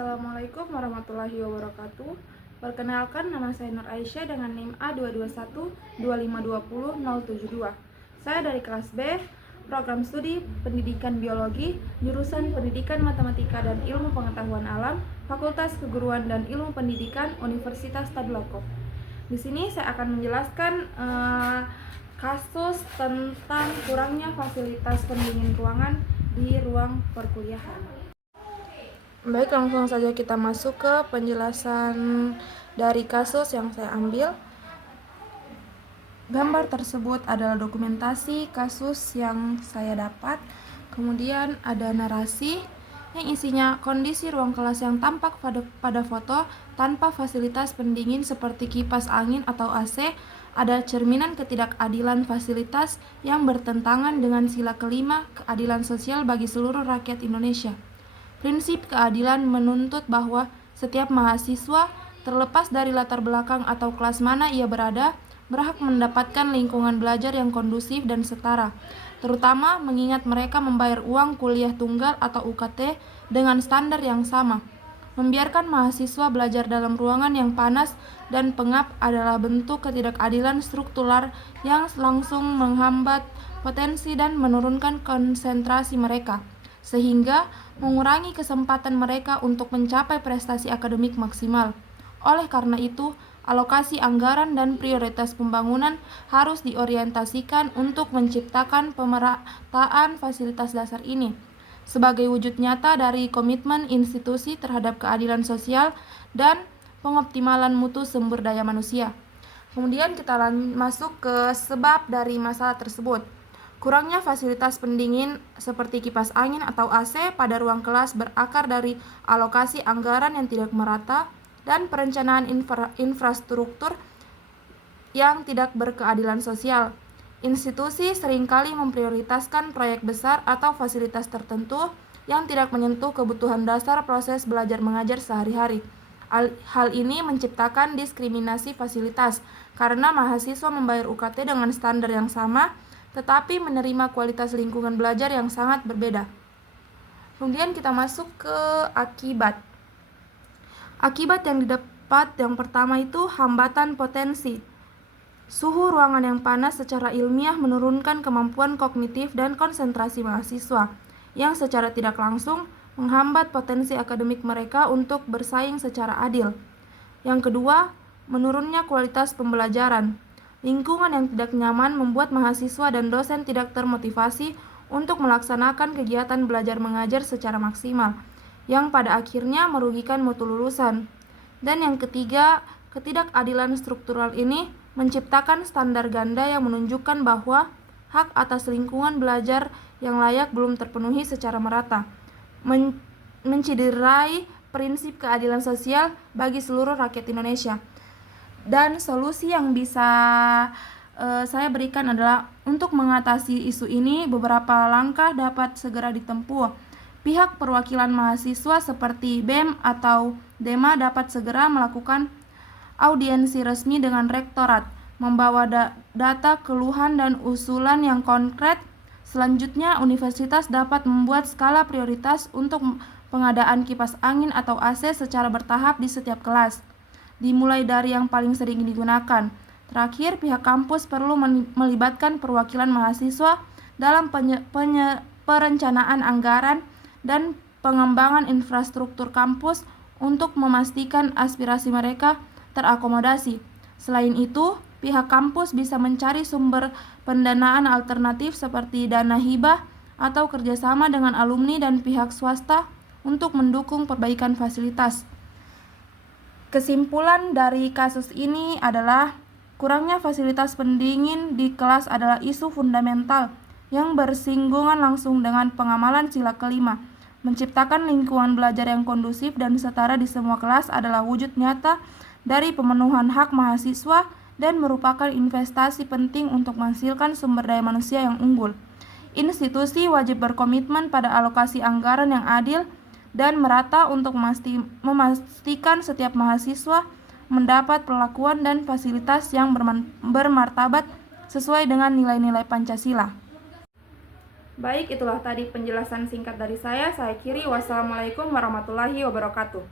Assalamualaikum warahmatullahi wabarakatuh. Perkenalkan, nama saya Nur Aisyah dengan NIM A221-2520072. Saya dari kelas B, program studi Pendidikan Biologi, jurusan Pendidikan Matematika dan Ilmu Pengetahuan Alam, Fakultas Keguruan dan Ilmu Pendidikan, Universitas Tadulako. Di sini saya akan menjelaskan kasus tentang kurangnya fasilitas pendingin ruangan di ruang perkuliahan. Baik, langsung saja kita masuk ke penjelasan dari kasus yang saya ambil. Gambar tersebut adalah dokumentasi kasus yang saya dapat. Kemudian ada narasi yang isinya kondisi ruang kelas yang tampak pada foto tanpa fasilitas pendingin seperti kipas angin atau AC, ada cerminan ketidakadilan fasilitas yang bertentangan dengan sila kelima keadilan sosial bagi seluruh rakyat Indonesia. Prinsip keadilan menuntut bahwa setiap mahasiswa, terlepas dari latar belakang atau kelas mana ia berada, berhak mendapatkan lingkungan belajar yang kondusif dan setara, terutama mengingat mereka membayar uang kuliah tunggal atau UKT dengan standar yang sama. Membiarkan mahasiswa belajar dalam ruangan yang panas dan pengap adalah bentuk ketidakadilan struktural yang langsung menghambat potensi dan menurunkan konsentrasi mereka, sehingga mengurangi kesempatan mereka untuk mencapai prestasi akademik maksimal. Oleh karena itu, alokasi anggaran dan prioritas pembangunan harus diorientasikan untuk menciptakan pemerataan fasilitas dasar ini, sebagai wujud nyata dari komitmen institusi terhadap keadilan sosial dan pengoptimalan mutu sumber daya manusia. Kemudian kita masuk ke sebab dari masalah tersebut. Kurangnya fasilitas pendingin seperti kipas angin atau AC pada ruang kelas berakar dari alokasi anggaran yang tidak merata dan perencanaan infrastruktur yang tidak berkeadilan sosial. Institusi seringkali memprioritaskan proyek besar atau fasilitas tertentu yang tidak menyentuh kebutuhan dasar proses belajar mengajar sehari-hari. Hal ini menciptakan diskriminasi fasilitas karena mahasiswa membayar UKT dengan standar yang sama tetapi menerima kualitas lingkungan belajar yang sangat berbeda. Kemudian kita masuk ke akibat. Akibat yang didapat yang pertama itu hambatan potensi. Suhu ruangan yang panas secara ilmiah menurunkan kemampuan kognitif dan konsentrasi mahasiswa, yang secara tidak langsung menghambat potensi akademik mereka untuk bersaing secara adil. Yang kedua, menurunnya kualitas pembelajaran. Lingkungan yang tidak nyaman membuat mahasiswa dan dosen tidak termotivasi untuk melaksanakan kegiatan belajar mengajar secara maksimal, yang pada akhirnya merugikan mutu lulusan. Dan yang ketiga, ketidakadilan struktural ini menciptakan standar ganda yang menunjukkan bahwa hak atas lingkungan belajar yang layak belum terpenuhi secara merata, menciderai prinsip keadilan sosial bagi seluruh rakyat Indonesia. Dan solusi yang bisa saya berikan adalah untuk mengatasi isu ini beberapa langkah dapat segera ditempuh. Pihak perwakilan mahasiswa seperti BEM atau DEMA dapat segera melakukan audiensi resmi dengan rektorat, membawa data keluhan dan usulan yang konkret. Selanjutnya, universitas dapat membuat skala prioritas untuk pengadaan kipas angin atau AC secara bertahap di setiap kelas, dimulai dari yang paling sering digunakan. Terakhir, pihak kampus perlu melibatkan perwakilan mahasiswa dalam perencanaan anggaran dan pengembangan infrastruktur kampus untuk memastikan aspirasi mereka terakomodasi. Selain itu, pihak kampus bisa mencari sumber pendanaan alternatif seperti dana hibah atau kerjasama dengan alumni dan pihak swasta untuk mendukung perbaikan fasilitas. Kesimpulan dari kasus ini adalah kurangnya fasilitas pendingin di kelas adalah isu fundamental yang bersinggungan langsung dengan pengamalan sila kelima. Menciptakan lingkungan belajar yang kondusif dan setara di semua kelas adalah wujud nyata dari pemenuhan hak mahasiswa dan merupakan investasi penting untuk menghasilkan sumber daya manusia yang unggul. Institusi wajib berkomitmen pada alokasi anggaran yang adil dan merata untuk memastikan setiap mahasiswa mendapat perlakuan dan fasilitas yang bermartabat sesuai dengan nilai-nilai Pancasila. Baik, itulah tadi penjelasan singkat dari saya. Saya akhiri. Wassalamualaikum warahmatullahi wabarakatuh.